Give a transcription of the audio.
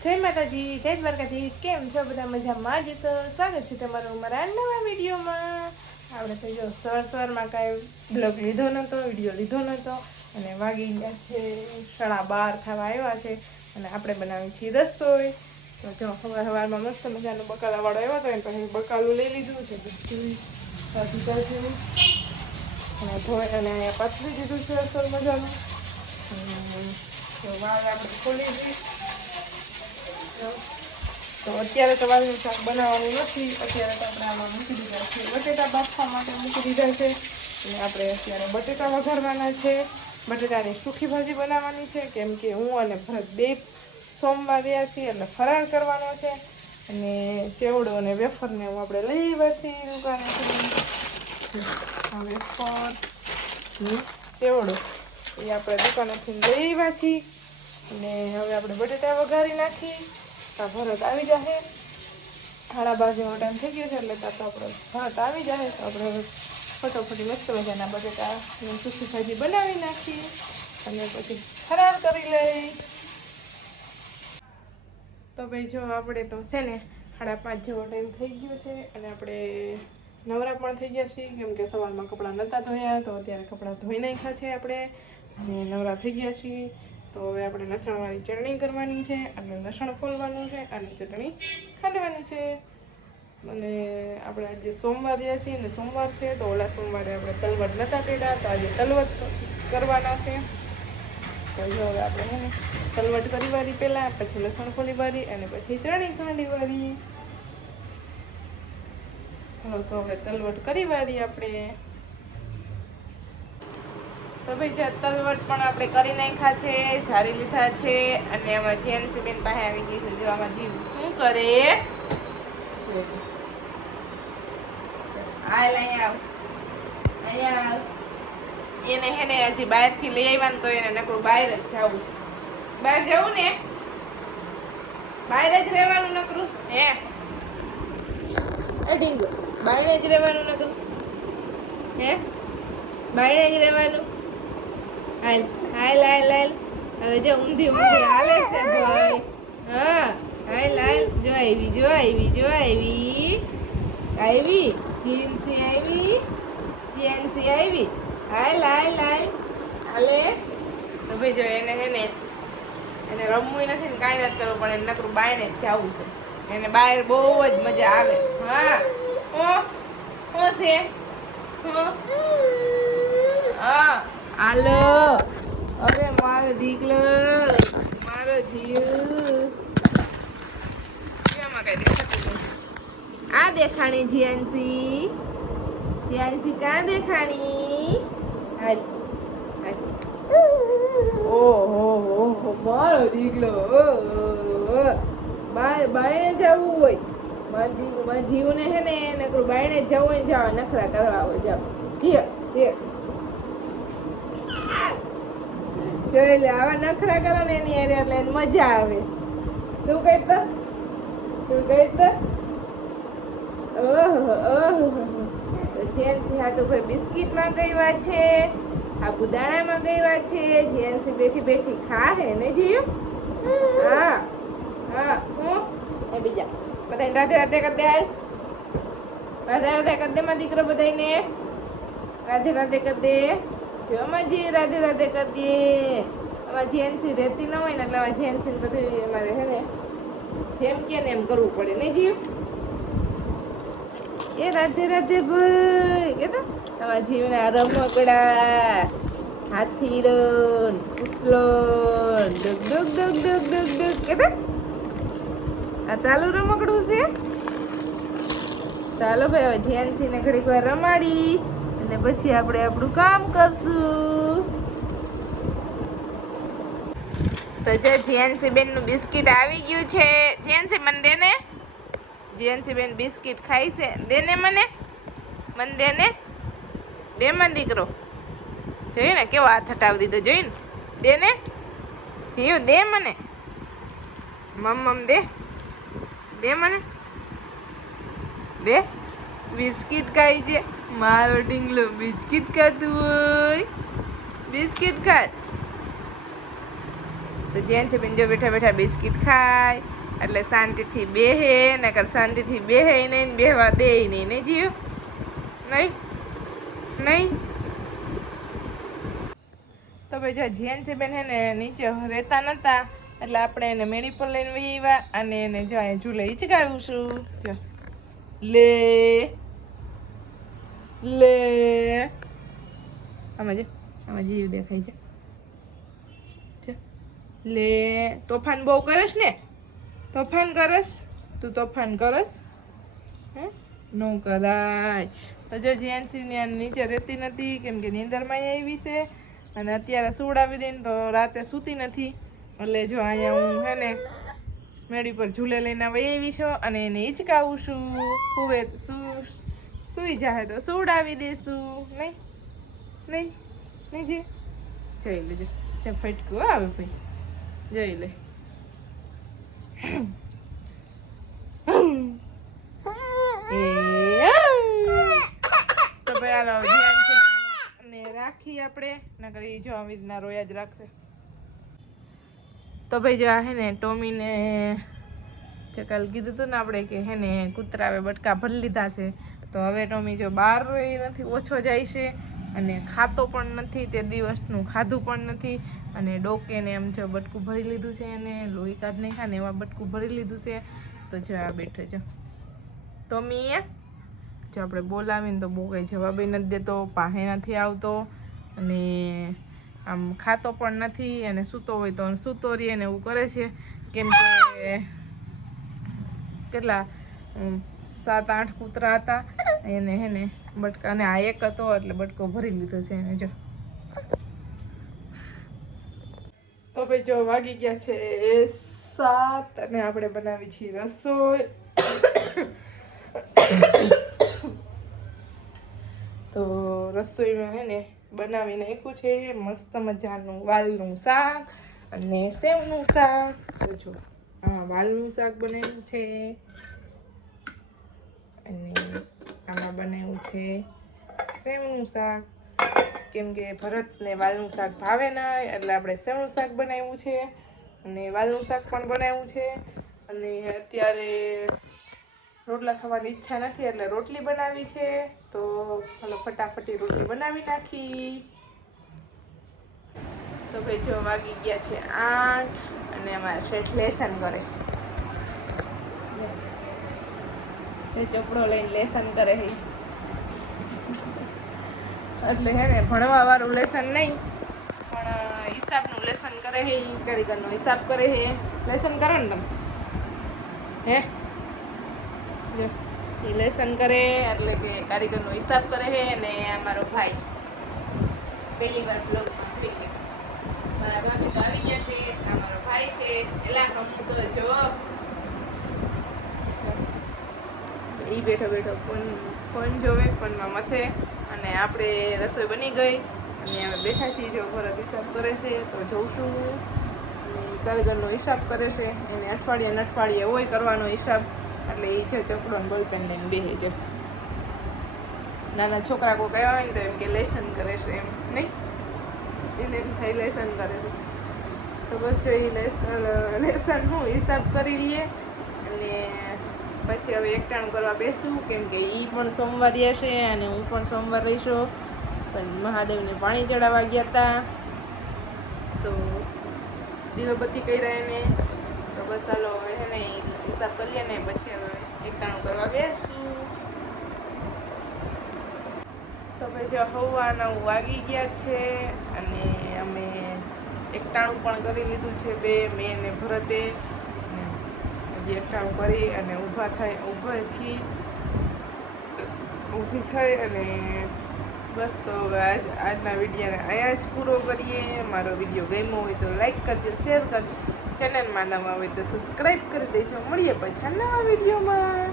જય માતાજી, જય દ્વારકાધીશ. કેમ છો બધા? મજામાં જ તો સ્વાગત છે તમારું અમારા નવા વિડીયોમાં. આપણે તો જો સવારમાં કાંઈ બ્લોગ લીધો નહોતો, વિડીયો લીધો નહોતો અને વાગી ગયા છે 12:30 થવા આવ્યા છે અને આપણે બનાવી છીએ રસોઈ. તો જો સવારમાં મસ્ત મજાનો બકાલાવાળો આવ્યો હતો એને પછી બકાલું લઈ લીધું છે, બધું સાચું કરશું અને ધોઈ અને અહીંયા પાથરી દીધું છે અસર મજાનું. તો વાળ આપણે ખોલી દઈએ. તો અત્યારે તો વાલનું શાક બનાવવાનું નથી. અત્યારે તો આપણે આમાં મૂકી દીધા છે બટેટા બાફવા માટે મૂકી દીધા છે અને આપણે અત્યારે બટેટા વઘારવાના છે. બટેટાની સૂકી ભાજી બનાવવાની છે કેમ કે હું અને ભરત બે સોમવાર રહ્યા છીએ એટલે ફરાળ કરવાનો છે. અને ચેવડો અને વેફરને હું આપણે લઈ આવ્યા છીએ દુકાનેથી. વેફર ચેવડો એ આપણે દુકાનેથી લઈ આવ્યા છીએ અને હવે આપણે બટેટા વઘારી નાખી. ભરત આવી જશે 12:30 ટાઈમ થઈ ગયો છે એટલે ત્યાં તો આપણે ભરત આવી જશે તો આપણે ફટોફટી મસ્ત મજાના બટેટાની સૂકી ભાજી બનાવી નાખી અને પછી ફરાળ કરી લઈ. તો ભાઈ જો આપણે તો છે ને 5:30 જેવો ટાઈમ થઈ ગયો છે અને આપણે નવરા પણ થઈ ગયા છીએ કેમ કે સવારમાં કપડાં નહોતા ધોયા તો અત્યારે કપડાં ધોઈ નાખ્યા છે આપણે અને નવરા થઈ ગયા છીએ. તો હવે આપણે લસણવાળી ચટણી કરવાની છે અને લસણ ફોલવાનું છે અને ચટણી ખાંડવાની છે. અને આપણે આજે સોમવાર રહ્યા છીએ ને સોમવાર છે તો ઓલા સોમવારે આપણે તલવટ નહોતા કર્યા તો આજે તલવટ કરવાના છે. તો જો હવે આપણે છે ને તલવટ કરી વાળી પહેલાં, પછી લસણ ફોલી વાળી અને પછી ચટણી ખાંડી વાળી. ચાલો તો હવે તલવટ કરી વાળી આપણે. તો ભાઈ જે તલવટ પણ આપણે કરી નાખ્યા છે, ઝારી લીધા છે અને આમાં જેન્સી બેન પાસે આવી ગઈ છે. જો આમાં જીવ શું કરે, અહીંયા આવ. એને હે ને હજી બહારથી લઈ આવ્યા ને તો એને નકરું બહાર જ જવું છે. બહાર જવું ને, બહાર જ રહેવાનું નકરું. હે ડીંગો બહાર જ રહેવાનું નકરું. હે બહાર જ રહેવાનું. હાલ હાલ હાલ હાલ. હવે જો ઊંધી ઊંધી હાલે છે ભાઈ. હા હાલ હાલ. જો આવી જો આવી જો આવી આવી જીન્સી આવી જીન્સી આવી. હાલ હાલ હાલ હાલે. તો ભાઈ જો એને હે ને એને રમવું નથી ને કાંઈ નથી કરવું પણ એને નકરું બાયણે જ જવું છે. એને બહાર બહુ જ મજા આવે. હા શું છે હા હાલો. અરે મારો દીકલો મારો જીવ કેમાં કઈ દેખાતું આ દેખાણી જીયાનસી જીયાનસી કાં દેખાણી. હાલ હાલ. ઓહો મારો દીકલો બાયણે જવું હોય મારા જીવને છે ને નકરું બાયણે જવું હોય જવા નખરા કરવા હોય. જાવ જોઈ લે આવા નખરા કરો ને એની યાર એટલે એને મજા આવે. તું કઈ તો ઓહો ઓહો. જેન્સી હાટુ ભાઈ બિસ્કિટ માં ગઈવા છે, સાબુદાણામાં ગઈવા છે. જેન્સી બેઠી બેઠી ખા હે ને જીવ. હા હા હું એ બીજા બધાને રાધે રાધે કરી દે. હાલ રાધે રાધે કરી દે માં દીકરો બધાને રાધે રાધે કરી દે. જો અમાજી રાધે રાધે કરી દે. અમારે જેન્સી રહેતી ન હોય ને એટલે અમારે જેન્સી બધું અમારે હે ને જેમ કે ને એમ કરવું પડે ને જીવ. એ રાધે રાધે ભાઈ કે તો તમારા જીવના રમકડા હાથીડો પુતલો ડગ ડગ ડગ ડગ ડગ ડગ કે તો આ ચાલુ રમકડું છે. ચાલો ભાઈ હવે જેન્સીને ઘડીક વાર રમાડી અને પછી આપણે આપણું કામ કરશું. તો જો જીયાનસી બેન નું બિસ્કિટ આવી ગયું છે. જીયાનસી મને દે ને. જીયાનસી બેન બિસ્કિટ ખાઈ છે. દે ને મને દે ને. દે મને દીકરો. જોયું ને કેવો હાથ હટાવી દીધો. જોયું ને. દે ને જીવ દે મને. મમ દે દે મને દે. બિસ્કિટ ખાઈ છે મારો ઢીંગલો. બિસ્કિટ ખાતું હોય બિસ્કિટ ખાત. તો જેન છે બેન જો બેઠા બેઠા બિસ્કિટ ખાય એટલે શાંતિથી બેહે નકર શાંતિથી બેહે નહીં બેહવા દે નહીં નહીં જીવ નહીં નહીં. તો ભાઈ જો જેન છે બેન હે ને નીચે રહેતા નહોતા એટલે આપણે એને મેળી પર લઈને વહીવા અને એને જો અહીંયા ઝૂલે હિચકાવ્યું છું. જો લે લે આમાં જો આમાં જીવ દેખાય છે. લે તોફાન બહુ કરસ ને તોફાન કરસ તું તોફાન કરસ હે ન કરાય. તો જો જેન્સી નીચે રહેતી નથી કેમ કે નીંદરમાં આવી છે અને અત્યારે સુવડાવી દઈને તો રાતે સૂતી નથી એટલે જો અહીંયા હું હે ને મેળી પર ઝૂલે લઈને આવી છું અને એને હિચકાવું છું. હુવે સૂઈ જાય તો સુવડાવી દઈશું. નહીં નહીં નહીં જે જોઈ લેજો જે ફટકું આવે ભાઈ જોઈ લે. તો ભાઈ હાલો ને રાખી આપણે ના કરી જો આવી રીતના રોયા જ રાખશે. તો ભાઈ જો હે ને ટોમીને કાલ કીધું હતું ને આપણે કે હે ને કૂતરાવે બટકા ભરી લીધા છે તો હવે ટોમી જો બહાર નથી ઓછો જાય છે અને ખાતો પણ નથી તે દિવસનું ખાધું પણ નથી અને ડોકેને એમ જો બટકું ભરી લીધું છે અને લોહી કાઢ નહીં ખાને એવા બટકું ભરી લીધું છે. તો જો આ બેઠો જો ટોમી જો આપણે બોલાવીને તો બહુ કંઈ જવાબ નથી દેતો પાસે નથી આવતો અને આમ ખાતો પણ નથી અને સૂતો હોય તો સૂતો રહે ને એવું કરે છે કેમ કે કેટલા 7-8 કૂતરા હતા એને હે ને બટકા અને આ એક હતો એટલે બટકો ભરી લીધો છે એને જો. તો ભાઈ જો વાગી ગયા છે 7 અને આપણે બનાવી છીએ રસોઈ. તો રસોઈમાં હે ને બનાવી નાખ્યું છે મસ્ત મજાનું વાલનું શાક અને સેવનું શાક. તો જો આ વાલનું શાક બનાવ્યું છે અને આમાં બનાવ્યું છે સેવનું શાક કેમ કે ભરતને વાલનું શાક ભાવે ના એટલે આપણે સેવનું શાક બનાવ્યું છે અને વાલનું શાક પણ બનાવ્યું છે. અને અત્યારે રોટલા ખાવાની ઈચ્છા નથી એટલે રોટલી બનાવી છે તો ચાલો ફટાફટી રોટલી બનાવી નાખી. તો ભાઈ જો વાગી ગયા છે 8 અને અમારા શેઠ લેસન કરે ચોપડો લઈને લેસન કરે છે એટલે હે ને ભણવા વાળું લેસન નહીં પણ હિસાબનું લેસન કરે છે કારીગરનો હિસાબ કરે છે. લેસન કરો ને તમે હે એ લેસન કરે એટલે કે કારીગરનો હિસાબ કરે છે. અને અમારો ભાઈ પહેલી વાર બ્લોગમાં થઈ ગયો મારા ભાભી તો આવી ગયા છે અમારો ભાઈ છે એલા હમ તો જો એ બેઠો બેઠો ફોન જોવે ફોનમાં મથે અને આપણે રસોઈ બની ગઈ અને હવે બેઠા છીએ જો ભરત હિસાબ કરે છે તો જોઉં છું અને કારીગરનો હિસાબ કરે છે એને અઠવાડિયે હોય કરવાનો હિસાબ એટલે એ છે ચોપડો ને બોલપેન લઈને બેસી છે. નાના છોકરા કોઈ કહેવા હોય ને તો એમ કે લેસન કરે છે એમ નહીં એને એમ થાય લેસન કરે છે. તો બસ જો એ લેસન હું હિસાબ કરી લઈએ અને પછી હવે એકટાણું કરવા બેસું કેમ કે એ પણ સોમવાર છે અને હું પણ સોમવાર રહીશું પણ મહાદેવને પાણી ચડાવવા ગયા હતા તો દીવાબત્તી કર્યા એને તો બસ ચાલો હવે છે ને હિસાબ કરીએ ને પછી હવે એકટાણું કરવા બેસું. તો ભાઈ જો 9:15 વાગી ગયા છે અને અમે એકટાણું પણ કરી લીધું છે મેં અને ભરતે હજી એકટાણું કરી અને ઊભી થઈ અને બસ તો હવે આજના વિડીયોને અહીંયા જ પૂરો કરીએ. મારો વિડીયો ગમ્યો હોય તો લાઈક કરજો શેર કરજો ચેનલમાં નવા હોય તો સબસ્ક્રાઈબ કરી દેજો. મળીએ પછી નવા વિડીયોમાં.